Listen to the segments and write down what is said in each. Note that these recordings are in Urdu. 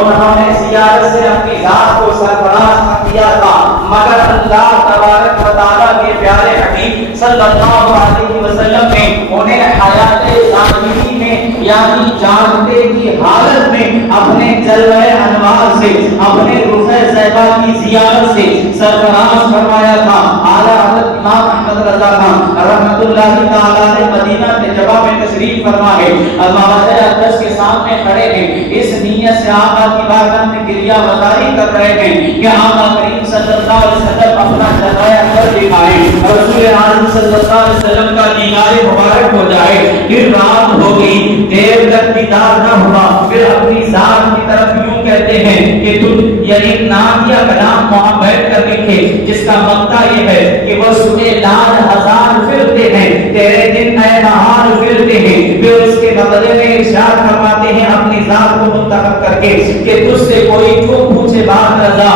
انہوں نے زیارت سے اپنی ذات کو سرفراز کیا تھا، مگر اللہ تبارک و تعالیٰ کے پیارے حبیب صلی اللہ علیہ وسلم نے انہیں حیات ظاہری میں یعنی جاگتے کی حالت میں اپنے جلوہ انوار سے، اپنے روح زیبا کی زیارت سے سرفراز فرمایا تھا۔ اعلیٰ حضرت امام احمد رضا خان رحمۃ اللہ تعالیٰ علیہ مدینہ طیبہ میں تشریف فرما ہے، مواضع اقدس کے سامنے کھڑے ہیں، اس نیت سے آقا کی بارگاہ میں گریہ وزاری کر رہے ہیں کہ آقا کریم صلی اللہ علیہ وسلم اپنا جلوہ انور دکھائیں، رسول اعظم صلی اللہ علیہ وسلم کا دیدار مبارک ہو جائے۔ پھر رات ہو گئی، دیر تک دیدار نہ ہوا، پھر اپنی ذات کی طرف یوں کہتے ہیں کہ تم یعنی نام یا کلام وہاں بیٹھ کر لکھے جس کا مقطع یہ ہے کہ وہ سنے لال ہزار پھرتے ہیں، تیرے دن اے نہار پھرتے ہیں۔ پھر اس کے بدلے میں ارشاد فرماتے ہیں اپنی ذات کو منتخب کر کے کہ تجھ سے کوئی جو پوچھے بات رضا،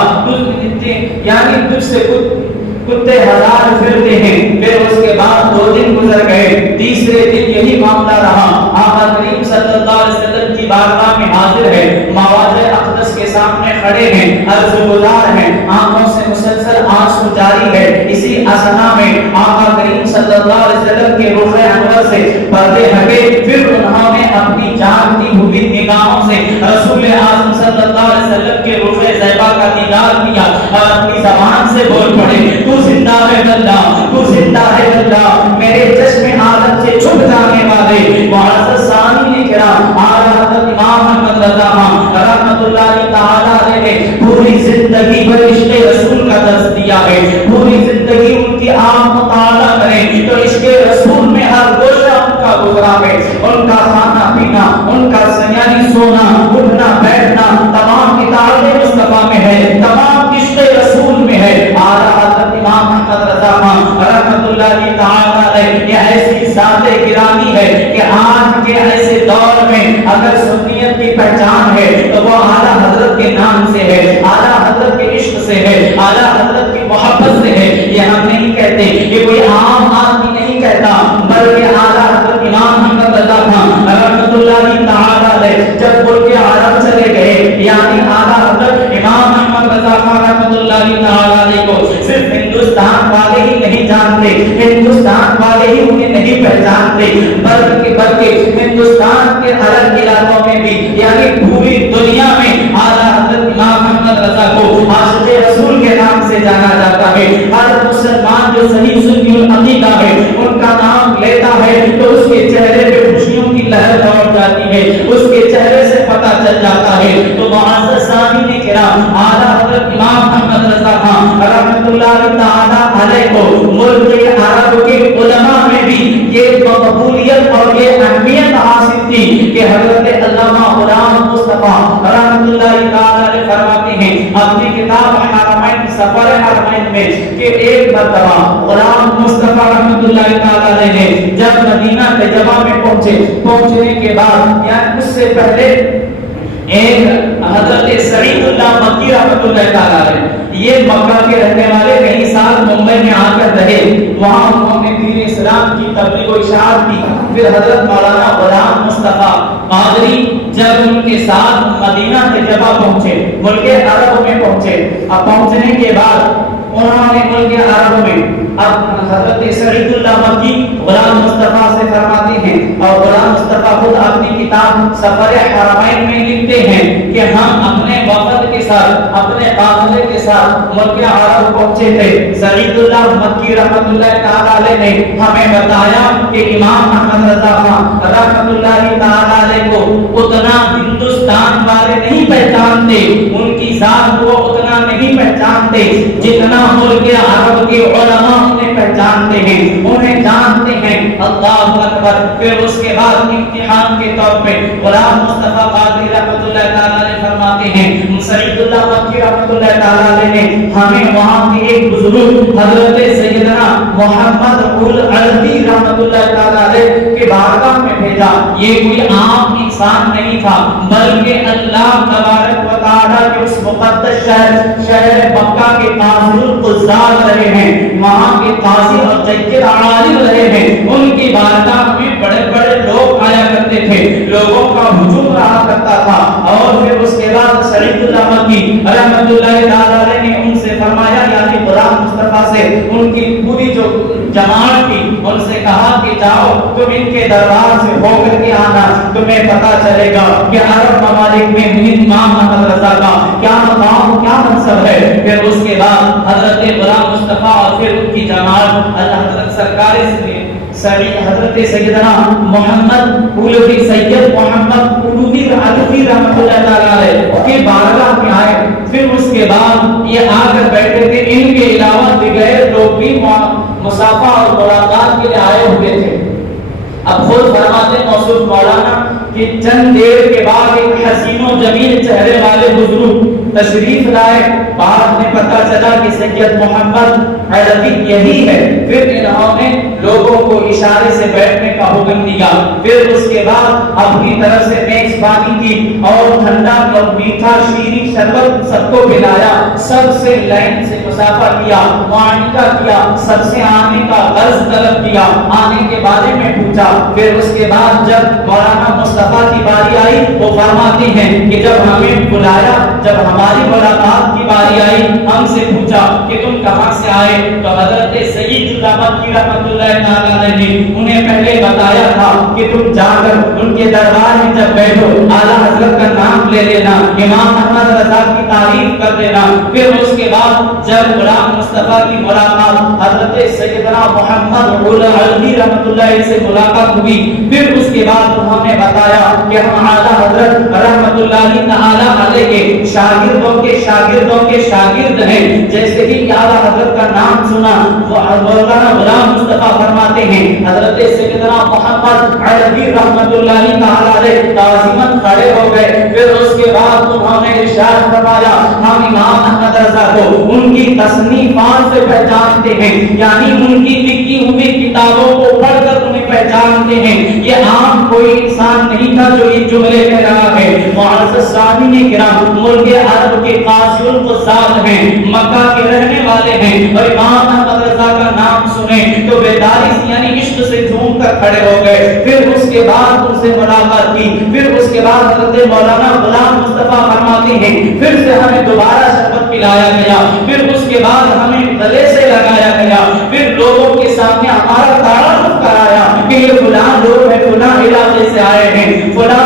یعنی تجھ سے کتے ہزار پھرتے ہیں۔ پھر اس کے بعد 2 دن گزر گئے، تیسرے دن یہی معاملہ رہا۔ آقا کریم صلی اللہ علیہ وسلم کی بارگاہ میں حاضر ہے، مواضع اقدس کے سامنے کھڑے ہیں، عرض گزار ہیں، آنکھوں سے مسلسل آنسو جاری ہے۔ اسی اثنا میں آقا کریم صلی اللہ علیہ وسلم کے روح انور سے پردے ہٹے، پھر انہوں نے اپنی جانتی ہوئی نگاہوں سے رسول اعظم صلی اللہ علیہ وسلم کے روح زیبا کا دیدار کیا اور اپنی زبان سے بول پڑے تو زندہ ہے اللہ، تو زندہ ہے اللہ، میرے چشم عالم سے چھپ جانے والے معزز سامعین کرام، اعلیٰ حضرت امام احمد رضا خان رحمۃ اللہ تعالیٰ علیہ نے پوری زندگی پر عشق رسول کا درس دیا ہے، پوری زندگی ان کی آپ مطالعہ کریں تو عشق رسول میں ہر گوشہ ان کا گزرا ہے، ان کا کھانا پینا، ان کا یعنی سونا اٹھنا بیٹھنا تمام کتاب مصطفیٰ میں ہے، تمام عشق رسول میں ہے۔ اعلیٰ حضرت امام احمد رضا خان رحمۃ اللہ تعالیٰ علیہ یہ ایسی ذات گرامی ہے کہ آج کے ایسے دور میں اگر سنیت کی پہچان ہے تو وہ اعلیٰ حضرت کے نام سے ہے، اعلیٰ حضرت کے عشق سے ہے، اعلیٰ حضرت کی محبت سے ہے۔ یہ ہم نہیں کہتے، یہ کوئی عام آدمی نہیں کہتا، بلکہ اعلیٰ حضرت امام احمد رضا خان رحمۃ اللہ تعالیٰ علیہ جب ملک عرب چلے گئے، یعنی اعلیٰ حضرت امام احمد رضا خان رحمۃ اللہ تعالیٰ علیہ کو صرف ہندوستان والے ہی نہیں جانتے، ہندوستان والے ہی انہیں نہیں پہچانتے، بلکہ ہندوستان کے الگ علاقوں میں بھی یعنی پوری دنیا میں اعلیٰ حضرت امام احمد رضا کو عاشق رسول کے نام سے جانا جاتا ہے۔ ہر مسلمان جو صحیح سنی العقیدہ ہے ان کا نام لیتا ہے تو اس کے چہرے پہ خوشیوں کی لہر دوڑ جاتی ہے، اس کے چہرے سے پتہ چل جاتا ہے۔ تو معزز سامعین کرام، اعلیٰ حضرت امام احمد رضا خان رحمۃ اللہ تعالیٰ علیہ کو ملک عرب کے علماء میں بھی یہ مقبولیت اور یہ اہمیت حاصل تھی کہ حضرت علامہ غلام مصطفیٰ رحمۃ اللہ تعالیٰ علیہ فرماتے ہیں اپنی کتاب حرمین سفر حرمین میں کہ ایک مرتبہ غلام مصطفیٰ رحمۃ اللہ تعالیٰ علیہ نے جب مدینہ طیبہ میں پہنچنے کے بعد یعنی اس سے پہلے ایک حضرت سعید اللہ مکی رحمۃ اللہ تعالیٰ علیہ یہ مکہ کے رہنے والے کئی سال ممبئی میں آ کر رہے، وہاں انہوں نے دین اسلام کی تبلیغ و اشاعت کی۔ پھر حضرت مولانا غلام مصطفیٰ قادری جب ان کے ساتھ مدینہ طیبہ پہنچے، ملک عرب میں پہنچے، اب پہنچنے کے بعد انہوں نے ملک عرب میں اب حضرت سعید اللہ مکی غلام مصطفیٰ سے فرماتے ہیں اور غلام مصطفیٰ خود اپنی کتاب سفر حرمین میں لکھتے ہیں کہ ہم اپنے وفد کے ساتھ اپنے قافلے کے ساتھ ملک عرب پہنچے تھے، سعید اللہ مکی رحمۃ اللہ تعالیٰ علیہ نے ہمیں بتایا کہ امام احمد رضا خان رحمۃ اللہ تعالیٰ علیہ کو اتنا ہندوستان والے نہیں پہچانتے، ان کی ذات کو اتنا نہیں پہچانتے جتنا ملک عرب کے علماء انہیں پہچانتے ہیں، انہیں جانتے ہیں۔ اللہ اکبر۔ پھر اس کے بعد امتحان کے طور پہ غلام مصطفیٰ قادری رحمۃ اللہ تعالیٰ علیہ فرماتے ہیں سعید اللہ مکی رحمۃ اللہ تعالیٰ علیہ نے ہمیں وہاں کے ایک بزرگ حضرت سیدنا محمد العربی رحمۃ اللہ تعالیٰ علیہ کے بارگاہ میں بھیجا۔ یہ کوئی عام انسان نہیں تھا بلکہ اللہ تبارک و تعالیٰ کے اس مقدس شہر مکہ کے قاضی القضات رہے ہیں، وہاں کے قاضی اور جج عالم رہے ہیں۔ ان کی بارگاہ میں بڑے بڑے لوگ آیا کرتے تھے، لوگوں کا ہجوم رہا کرتا تھا۔ اور پھر اس کے بعد سعید الامکی رحمۃ اللہ تعالی نے ان سے فرمایا یعنی غلام مصطفیٰ سے ان کی پوری جو جماعت تھی ان سے کہا کہ جاؤ تم ان کے دربار سے ہو کر کے آنا تمہیں پتہ چلے گا کہ عرب ممالک میں امام احمد رضا کا کیا مقام کیا منصب ہے۔ پھر اس کے بعد حضرت غلام مصطفیٰ اور پھر ان کی جماعت حضرت سرکار حضرت سیدنا محمد اولوی سید محمد اولوی علوی رحمۃ اللہ تعالی علیہ کے بارگاہ میں آئے۔ پھر اس کے بعد یہ آ کر بیٹھے تھے، ان کے علاوہ دیگر لوگ بھی مصافحہ اور ملاقات کے لیے آئے ہوئے تھے۔ اب خود فرماتے موصوف مولانا کہ چند دیر کے بعد ایک حسین و جمیل چہرے والے بزرگ تشریف لائے، بعد میں پتہ چلا کہ سید محمد علوی یہی ہے۔ پھر انہوں نے لوگوں کو اشارے سے بیٹھنے کا حکم دیا۔ پھر اس کے بعد اپنی طرف سے میزبانی کی اور ٹھنڈا اور میٹھا شیریں شربت سب کو پلایا، سب سے لائن سے مصافحہ کیا، معانقہ کیا، سب سے آنے کا غرض طلب کیا، آنے کے بارے میں پوچھا۔ پھر اس کے بعد جب مولانا مصطفیٰ کی باری آئی وہ فرماتے ہیں کہ جب ہمیں بلایا، جب ہماری ملاقات کی باری آئی، ہم سے پوچھا کہ تم کہاں سے آئے، تو حضرت سید الامکی رحمۃ اللہ تعالی علیہ نے انہیں پہلے بتایا تھا کہ تم جا کر ان کے دربار میں جب بیٹھو اعلیٰ حضرت کا نام لے لینا، امام احمد رضا کی تعریف کر دینا۔ پھر اس کے بعد جب غلام مصطفیٰ کی ملاقات حضرت سیدنا محمد علوی رحمۃ اللہ سے ملاقات ہوئی، پھر اس کے بعد انہوں نے بتایا کہ ہم اعلیٰ حضرت رحمۃ اللہ تعالی علیہ کے شاگردوں کے شاگرد ہیں۔ جیسے ہی اعلیٰ حضرت کا نام سنا مولانا غلام مصطفیٰ فرماتے ہیں حضرت سیدنا محمد علوی رحمۃ اللہ تعالی علیہ تعظیماً کھڑے ہو گئے۔ پھر اس کے بعد انہوں نے ارشاد فرمایا ہم امام احمد رضا کو ان کی تصنیفات سے پہچانتے ہیں، یعنی ان کی لکھی ہوئی کتابوں کو پڑھ کر انہیں پہچانتے ہیں۔ یہ عام کوئی انسان نہیں تھا جو یہ جملے کہہ رہا ہے۔ معزز سامعین کرام، ملک عرب کے قاضی القضات ہیں، مکہ کے رہنے والے ہیں، اور امام احمد رضا کا نام سنے تو بیداری سے یعنی عشق سے جھوم کر کھڑے ہو گئے۔ پھر اس کے بعد ان سے ملاقات کی۔ پھر اس کے بعد حضرت مولانا غلام مصطفیٰ فرماتے ہیں پھر سے ہمیں دوبارہ شربت پلایا گیا، پھر اس کے بعد ہمیں گلے سے لگایا گیا، پھر لوگوں کے سامنے ہمارا تعارف کرایا کہ یہ فلاں لوگ ہیں، فلاں علاقے سے آئے ہیں، فلاں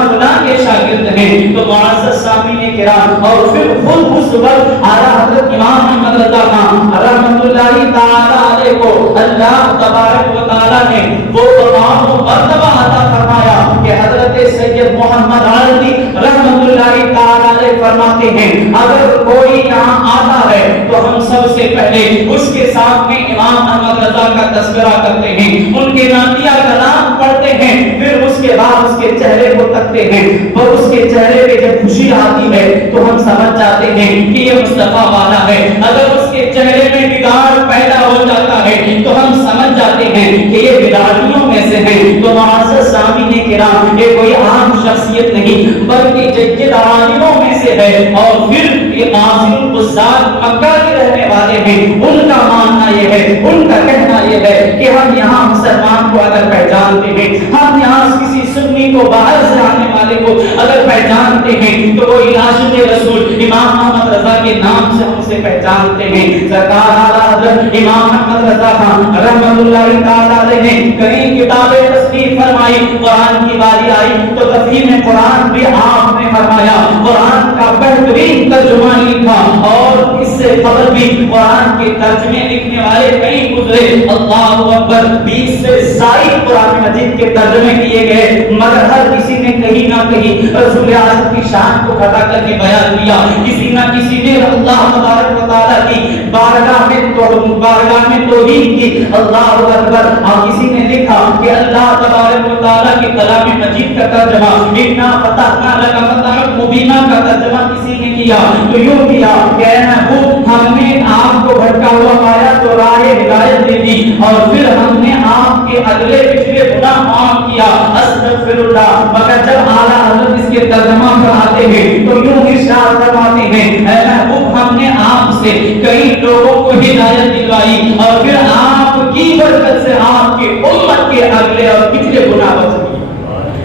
کے شاگرد ہیں۔ تو معزز سامعین کرام، اور پھر خود اس وقت اعلیٰ حضرت امام احمد رضا خان رحمۃ اللہ تعالی علیہ کو اللہ تبارک و تعالی نے وہ مقام و مرتبہ عطا فرمایا کہ حضرت سید محمد علوی رحمۃ اللہ تعالی علیہ فرماتے ہیں اگر کوئی یہاں آتا ہے تو ہم سب سے پہلے اس کے سامنے امام احمد رضا کا تذکرہ کرتے ہیں، ان کے نعتیہ کلام پڑھتے ہیں، پھر اس کے بعد اس کے چہرے کو تکتے ہیں، اور اس کے چہرے پہ جب خوشی آتی ہے تو ہم سمجھ جاتے ہیں کہ یہ مصطفیٰ والا ہے۔ اگر اس کے چہرے میں بگاڑ پیدا ہو جاتا ہے تو ہم سمجھ جاتے ہیں کہ یہ بدعتیوں میں سے ہیں۔ تو معزز سامعین کرام، یہ کوئی عام شخصیت نہیں بلکہ جید عالموں میں سے ہے، اور پھر یہ قاضی القضات مکہ کے رہنے والے ہیں۔ ان کا ماننا یہ ہے، ان کا کہنا یہ ہے کہ ہم یہاں مسلمان کو اگر پہچانتے ہیں، ہم یہاں کسی سنی کو باہر سے آنے والے کو اگر پہچانتے ہیں تو وہ عاشق رسول امام احمد رضا کے نام سے ہم سے پہچانتے ہیں۔ سرکار اعلیٰ حضرت امام احمد رضا خان رحمۃ اللہ تعالی علیہ نے کئی کتابیں تصنیف فرمائی، قرآن کی باری آئی تو تفہیم قرآن بھی آپ نے فرمایا، قرآن کا بہترین ترجمہ لکھا، اور اس سے قبل بھی قرآن کے ترجمے لکھنے والے کئی گزرے، اللہ اکبر 20 سے زائد قرآن مجید کے ترجمے کیے گئے، مگر ہر کسی نے کہیں نہ کہیں رسول اعظم کی شان کو گھٹا کر کے بیان کیا، کسی نہ کسی نے اللہ تبارک و تعالیٰ کی بارگاہ میں توحید کی، اللہ اکبر، اور کسی نے لکھا کہ اللہ تبارک و تعالیٰ کے کلام مجید کا ترجمہ انا فتحنا لک فتحا مبینا کا ترجمہ کسی نے کیا، تو یوں کیا کہ اے محبوب ہم نے آپ کو بھٹکا ہوا پایا تو راہ ہدایت دے دی، اور پھر ہم نے آپ کے اگلے پچھلے گناہ معاف کیا، استغفر اللہ۔ مگر جب اعلیٰ حضرت اس کے ترجمہ پر آتے ہیں تو یوں ارشاد فرماتے ہیں اے محبوب ہم نے آپ سے کئی لوگوں کو ہدایت دلوائی، اور پھر آپ کی برکت سے آپ کی امت کے اگلے اور پچھلے گناہ بخش دیے۔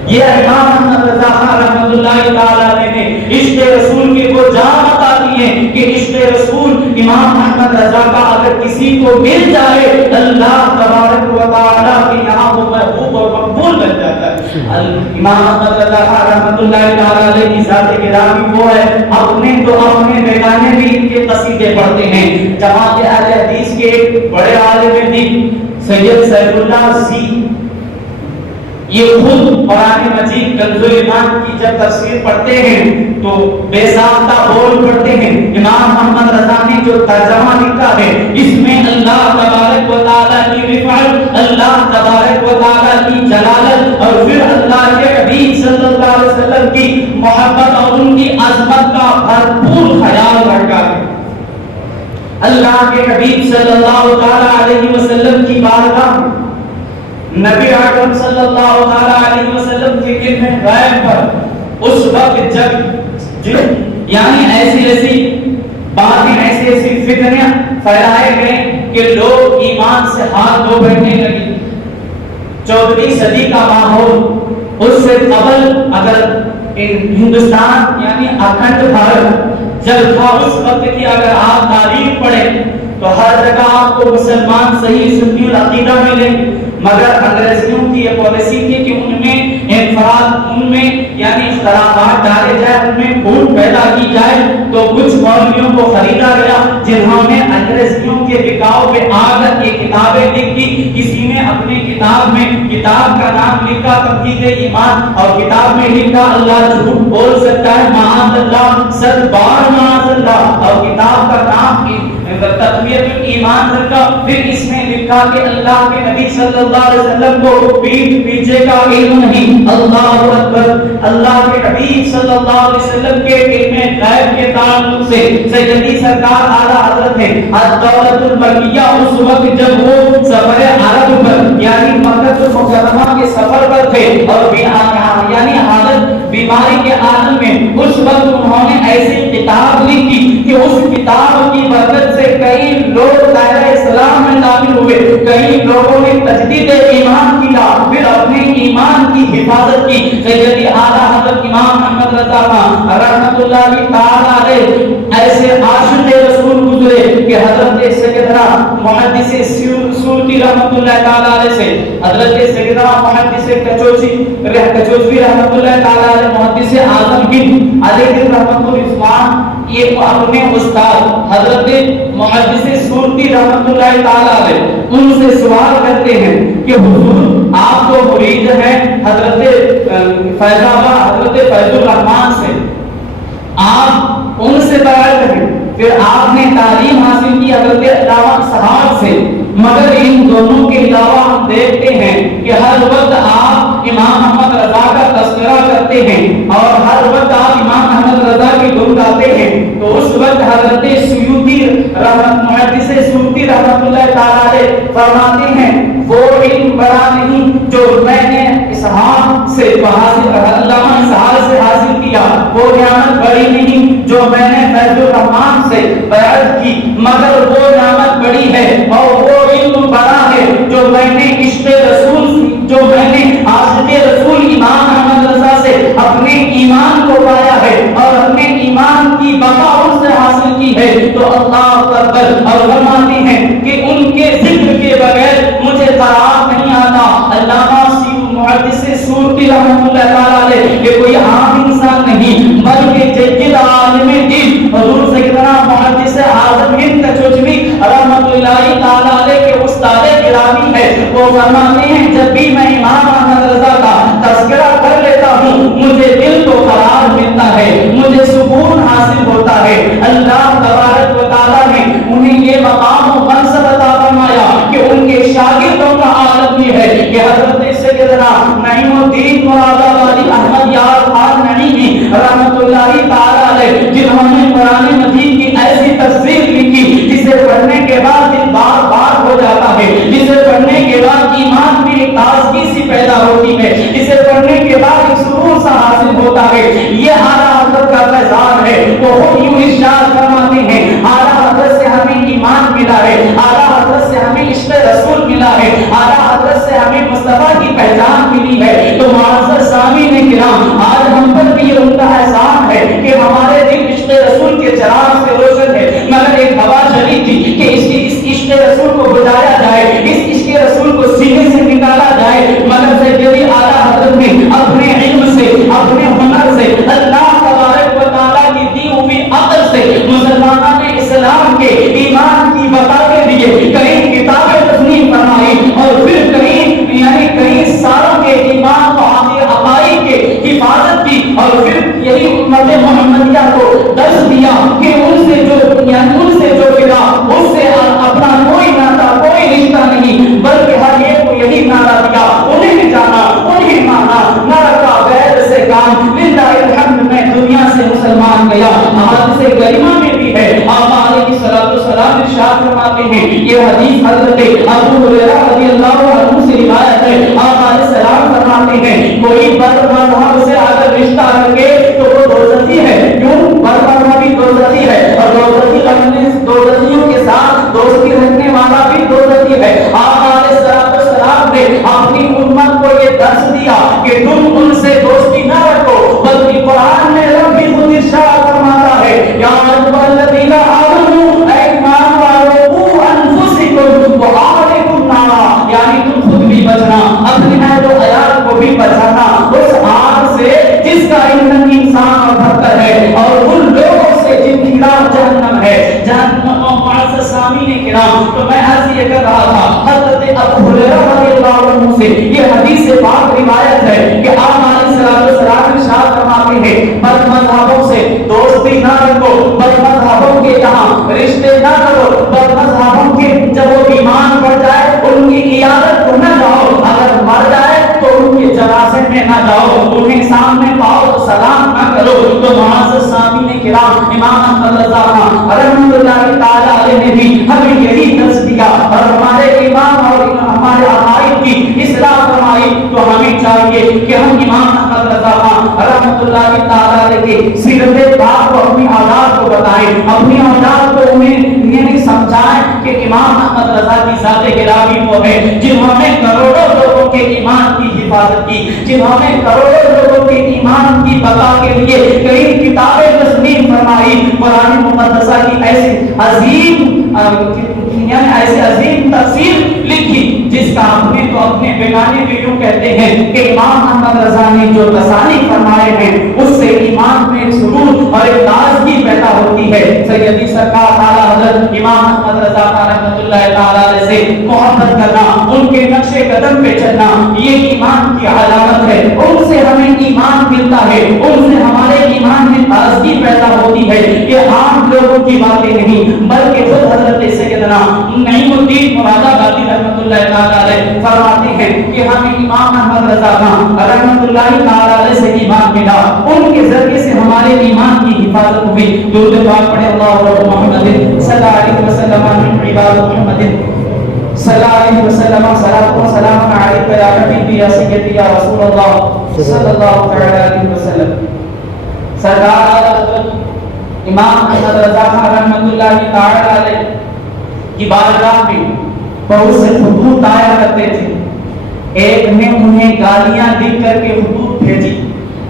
یہ امام احمد رضا خان رحمۃ اللہ تعالی علیہ نے عشق رسول کے وہ جام عشق رسول امام احمد رضا کا اگر کسی کو مل جائے اللہ تبارک و تعالی کے یہاں وہ محبوب اور مقبول بن جاتا ہے. امام احمد رضا رحمۃ اللہ تعالی علیہ کی ذات گرامی وہ ہے اپنے تو اپنے بیگانے بھی ان کے قصیدے پڑھتے ہیں. جماعت اہل حدیث کے ایک بڑے عالم دین سید سیف اللہ سی یہ خود قرآن مجید کنز ایمان کی جب تفسیر پڑھتے ہیں تو بے ساختہ بول پڑھتے ہیں. امام محمد رضا نے جو ترجمہ لکھا ہے اس میں اللہ تبارک و تعالیٰ کی رفعت, اللہ تبارک و تعالیٰ کی جلالت اور پھر اللہ کے حبیب صلی اللہ علیہ وسلم کی محبت اور ان کی عظمت کا بھرپور خیال رکھا ہے. اللہ کے حبیب صلی اللہ علیہ وسلم کی بارگاہ نبی اکرم صلی اللہ علیہ وسلم کے علم غیب پر اس وقت جب یعنی ایسی باتیں ایسی فتنے پھیلائے گئے کہ لوگ ایمان سے ہاتھ دھو بیٹھنے لگے. 14ویں صدی کا ماحول اس سے قبل اگر ہندوستان یعنی اکھنڈ بھارت جب تھا اس وقت کی اگر آپ تاریخ پڑھیں تو ہر جگہ آپ کو مسلمان صحیح سنی العقیدہ ملے, مگر انگریزیوں کی یہ پالیسی تھی کہ ان میں انفراد ان میں یعنی اختلافات ڈالے جائے, ان میں پھوٹ پیدا کی جائے. تو کچھ مولویوں کو خریدا گیا جنہوں نے انگریزیوں کے بکاؤ پہ آ کر یہ کتابیں لکھی. کسی نے اپنی کتاب میں کتاب کا نام لکھا تمہید ایمان اور کتاب میں لکھا اللہ جھوٹ بول سکتا ہے معاذ اللہ, 100 بار معاذ اللہ, اور کتاب کا نام تقویت ایمان رکھا. پھر اس نے لکھا کہ اللہ کے نبی صلی اللہ علیہ وسلم کو پیٹھ پیچھے کا علم نہیں. اللہ اکبر. اللہ کے حبیب صلی اللہ علیہ وسلم کے علم غیب کے تعلق سے سیدی سرکار اعلیٰ حضرت ہیں الدولۃ المکیہ اس وقت جب وہ سفر عرب پر یعنی مکہ المکرمہ کے سفر پر تھے اور یعنی حالت بیماری کے عالم میں اس وقت انہوں نے ایسی کتاب لکھی کہ اس کتاب کی برکت سے کئی لوگ دائرہ اسلام میں داخل ہوئے, کئی لوگوں نے تجدید ایمان کیا, پھر اپنے ایمان کی حفاظت کی. سیدی اعلیٰ حضرت امام احمد رضا رحمۃ اللہ تعالی علیہ ایسے عاشق رسول گزرے کہ حضرت سیدنا محدث سیوطی رحمۃ اللہ تعالی علیہ سے حضرت سیدنا محدث کچوچوی رحمۃ اللہ تعالی علیہ محدث اعظم ہند علیہ رحمۃ الرضوان یہ اپنے استاد حضرت محدث سیوطی رحمۃ اللہ تعالی علیہ ان سے سوال کرتے ہیں کہ حضور آپ تو مرید ہیں حضرت فیض الرحمن سے, آپ ان سے بیعت کریں. پھر آپ نے تعلیم حاصل کی حضرت علامہ صاحب سے, مگر ان دونوں کے علاوہ ہم دیکھتے ہیں کہ ہر وقت آپ امام احمد رضا کا تذکرہ کرتے ہیں اور ہر وقت آپ امام احمد رضا کی دھن گاتے ہیں. تو اس وقت حضرت سیوطی محدث سیوطی رحمۃ اللہ تعالی علیہ فرماتے ہیں وہ علم بڑا نہیں جو میں نے اسحاق سے علامہ اسحاق سے حاصل کیا, وہ نعمت بڑی نہیں جو میں نے فیض الرحمان سے بیعت کی, مگر وہ نعمت بڑی ہے اور وہ علم بڑا ہے جو میں نے عشق رسول جو میں نے عاشق رسول امام احمد رضا سے اپنے ایمان کو پایا ہے اور اپنے ایمان کی بقا ان سے حاصل کی ہے. تو اللہ اکبر. اور فرماتے ہیں کہ ان کے ذکر کے بغیر مجھے قرار نہیں آتا. علامہ محدث سیوطی رحمۃ اللہ تعالی علیہ یہ کوئی عام انسان نہیں بلکہ جید عالم دین حضور سیدنا محدث اعظم ہند کچوچوی رحمۃ اللہ تعالی علیہ کے استاد گرامی ہے. وہ فرماتے ہیں جب بھی میں امام احمد رضا کا تذکرہ کر لیتا ہوں مجھے دل کو قرار ملتا ہے, مجھے سکون حاصل ہوتا ہے. اللہ تبارک و تعالی نے انہیں یہ مقام و منصب عطا فرمایا کہ ان کے شاگردوں کا عالم یہ ہے کہ حضرت سیدنا نعیم الدین مراد آبادی احمد یار خان نعیمی رحمۃ اللہ تعالی علیہ جنہوں نے قرآن مجید کی ایسی تفسیر لکھی جسے پڑھنے کے بعد دل بار بار ہو جاتا ہے, جسے پڑھنے کے بعد ایمان میں ایک تازگی سی پیدا ہوتی ہے, جسے پڑھنے کے بعد ایک سرور سا حاصل ہوتا ہے. یہ اعلیٰ حضرت کا فیضان ہے. وہ خود یوں ارشاد فرماتے ہیں اعلیٰ حضرت سے ہمیں ایمان ملا ہے, اعلیٰ حضرت سے ہمیں عشق رسول ملا ہے, اعلیٰ حضرت سے ہمیں مصطفیٰ کی پہچان ملی ہے. تو معزز سامعین کرام آج ہم پر بھی یہ ان کا احسان ہے کہ ہمارے دل عشق رسول کے چراغ سے روشن ہے. ان سے جو ملا اس سے اپنا کوئی ناتا کوئی رشتہ نہیں، بلکہ ہر ایک کو یہی نعرہ دیا، انہیں جانا انہیں مانا، نہ رکھا غیر سے کام، للہ الحمد میں دنیا سے مسلمان گیا۔ حدیث کریمہ میں بھی ہے، آقا علیہ الصلوۃ والسلام ارشاد فرماتے ہیں، یہ حدیث حضرت ابو ہریرہ رضی اللہ عنہ سے روایت ہے، آقا علیہ السلام فرماتے ہیں کوئی بد مذہب سے اگر رشتہ رکھے تو وہ دوزخی ہے۔ کیوں؟ بد مذہبی دوزخی ہے، اور دوزخیوں کے ساتھ دوستی رکھنے والا بھی دوزخی ہے۔ آقا علیہ السلام نے اپنی امت کو یہ درس دیا کہ تم ان سے دوستی نہ رکھو، بلکہ قرآن میں رب بھی خود ارشاد فرماتا ہے، یا ایھا الذین آمنوا، اے ایمان والو، قوا انفسکم وأہلکم نارا، یعنی تم خود بھی بچنا، اپنے اہل و عیال کو بھی بچانا اس آگ سے جس کا ایندھن انسان اور پتھر ہے، اور ان لوگوں سے جن کی راہ جہنم ہے۔ جہنم اور معزز سامعین کرام، تو میں عرض یہ کر رہا تھا، حضرت ابو ہریرہ رضی اللہ عنہ سے یہ حدیث پاک روایت ہے کہ آپ علیہ السلام ارشاد فرماتے ہیں بد مذہبوں سے دوستی نہ رکھو، بد مذہبوں کے یہاں رشتے نہ کرو، بد مذہبوں کے جب وہ بیمار پڑ جائے ان کی عیادت کو نہ جاؤ، اگر مر جائے تو ان کے جنازے میں نہ جاؤ، انہیں سامنے پاؤ تو سلام نہ کرو۔ تو معزز سامعین کرام، امام احمد رضا خان رحمۃ اللہ تعالی علیہ نے بھی ہمیں یہی درس دیا، اور ہمارے امام اور ہمارے عقائد کی اصلاح فرمائی۔ تو ہمیں چاہیے کہ ہم امام احمد رضا خان رحمۃ اللہ تعالی علیہ کی سیرت پاک کو اپنی اولاد کو بتائیں، اپنی اولاد کو انہیں یہ سمجھائیں کہ امام احمد رضا کی ذات گرامی وہ ہے جنہوں نے کروڑوں لوگوں کے ایمان کی حفاظت کی، جنہوں نے کروڑوں لوگوں کے ایمان کی بقا کے لیے کئی کتابیں تصنیف فرمائی، قرآن مقدسہ کی ایسی عظیم تفسیر لکھی جس کا اپنے تو اپنے بیگانے بھی یوں کہتے ہیں کہ امام احمد رضا نے جو تصانیف فرمائے ہیں اس سے ایمان میں ایک سرور اور ایک تازگی پیدا ہوتی ہے۔ سیدی سرکار اعلیٰ حضرت امام احمد رضا رحمۃ اللہ تعالی علیہ سے محبت کرنا، ان کے نقش قدم پہ چلنا، یہ ایمان کی علامت ہے، ان سے ہمیں ایمان ملتا ہے، ان سے ہمارے ایمان میں تازگی پیدا ہوتی ہے۔ یہ عام لوگوں کی باتیں نہیں بلکہ خود حضرت سیدنا نعیم الدین مراد آبادی رحمۃ اللہ تعالی علیہ فرماتے ہیں کہ ہمیں امام احمد رضا خان رحمۃ اللہ تعالی علیہ سے ایمان ملا، ان کے ذریعے سے ہمارے ایمان کی حفاظت ہوئی۔ درود پاک پڑھے اللہ محمد صلی اللہ علیہ وسلم عباد محمد صلی اللہ علیہ وسلم، صلاۃ و سلام علیک یا حبیبی یا سیدی یا رسول اللہ صلی اللہ علیہ وسلم۔ سرکار حضرت امام احمد رضا خان رحمۃ اللہ تعالی علیہ کی بارگاہ میں بہت سے خطوط آیا کرتے تھے، ایک نے انہیں گالیاں لکھ کر کے خطوط بھیجی۔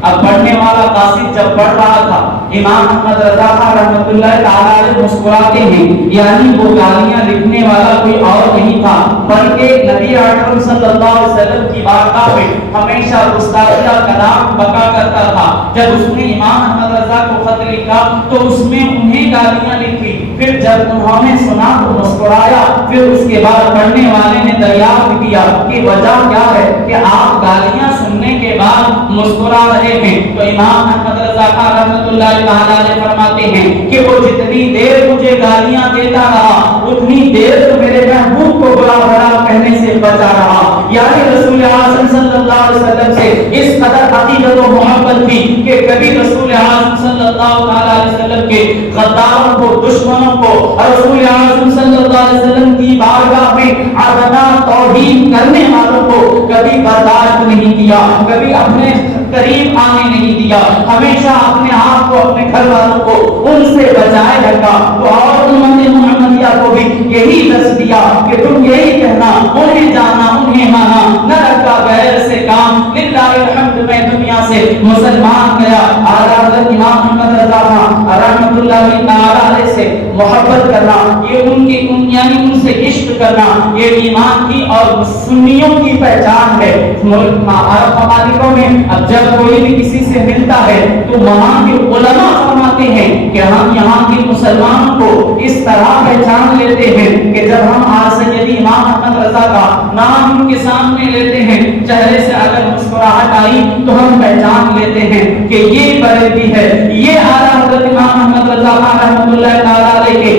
اب پڑھنے والا قاصد جب پڑھ رہا تھا، امام احمد رضا خان رحمۃ اللہ تعالی علیہ مسکراتے ہیں، یعنی وہ گالیاں لکھنے والا کوئی اور نہیں تھا بلکہ نبی اکرم صلی اللہ علیہ وسلم کی بارگاہ میں ہمیشہ گستاخیہ کلام بکا کرتا تھا۔ جب اس نے امام احمد رضا کو خط لکھا تو اس میں انہیں گالیاں لکھی، پھر جب انہوں نے سنا تو مسکرایا، پھر اس کے بعد پڑھنے والے نے دریافت کیا کہ وجہ کیا ہے کہ آپ گالیاں سننے کے بعد مسکرا رہے ہیں۔ تو امام احمد رضا خان رحمۃ اللہ تعالی علیہ فرماتے ہیں کہ وہ جتنی دیر مجھے گالیاں دیتا رہا اتنی دیر تو میرے محبوب کو برا بھلا کہنے سے بچا رہا، یعنی رسول اعظم صلی اللہ علیہ وسلم سے اس قدر عقیدت و محبت تھی کہ کبھی رسول اعظم صلی اللہ علیہ وسلم کے غداروں کو، دشمنوں کو، رسول اعظم صلی اللہ علیہ وسلم کی بارگاہ میں ادنا توہین کرنے والوں کو کبھی برداشت نہیں کیا، کبھی اپنے قریب آنے نہیں دیا، ہمیشہ اپنے آپ کو، اپنے گھر والوں کو ان سے بچائے رکھا۔ تو اور امت محمدیہ کو بھی یہی درس دیا کہ تم یہی کہنا، انہیں جانا، انہیں مانا، نہ رکھا غیر سے کام، للہ الحمد میں دنیا سے مسلمان گیا۔ اعلیٰ حضرت امام احمد رضا خان رحمۃ اللہ تعالی علیہ سے محبت کرنا، یہ ان کی یعنی ان سے عشق کرنا، یہ ایمان کی اور سنیوں کی پہچان ہے۔ عرب ممالکوں میں اب جب کوئی بھی کسی سے ملتا ہے تو وہاں کے علماء فرماتے ہیں کہ ہم یہاں کے مسلمانوں کو اس طرح پہچان لیتے ہیں کہ جب ہم آج سیدی امام احمد رضا کا نام ان کے سامنے لیتے ہیں، چہرے سے اگر مسکراہٹ آئی تو ہم پہچان لیتے ہیں کہ یہ بریلوی ہے، یہ اعلیٰ حضرت امام احمد رضا خان رحمۃ اللہ تعالی علیہ کے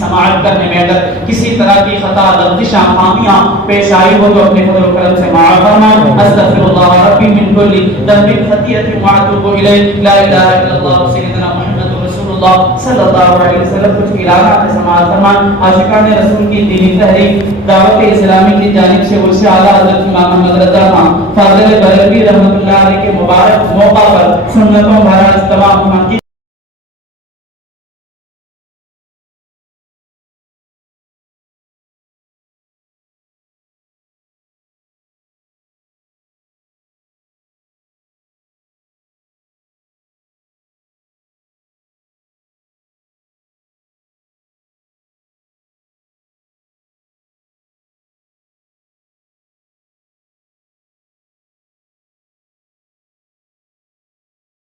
سماعت کرنے میں اگر کسی طرح کی خطا لغزشاں خامیاں پیش آئی ہو تو اپنے فضل و کرم سے معاف فرما. استغفر اللہ ربی من کل ذنب خطیئۃ واتوب الیہ. لا الہ الا اللہ سیدنا محمد رسول اللہ صلی اللہ علیہ وسلم. کچھ اعلانات سماعت فرما. عاشقان رسول کی دینی تحریک دعوت اسلامی کی جانب سے عرس اعلیٰ حضرت امام محمد رضا خان فاضل بریلوی رحمۃ اللہ علیہ کے مبارک موقع پر سنتوں بھرا اجتماع منعقد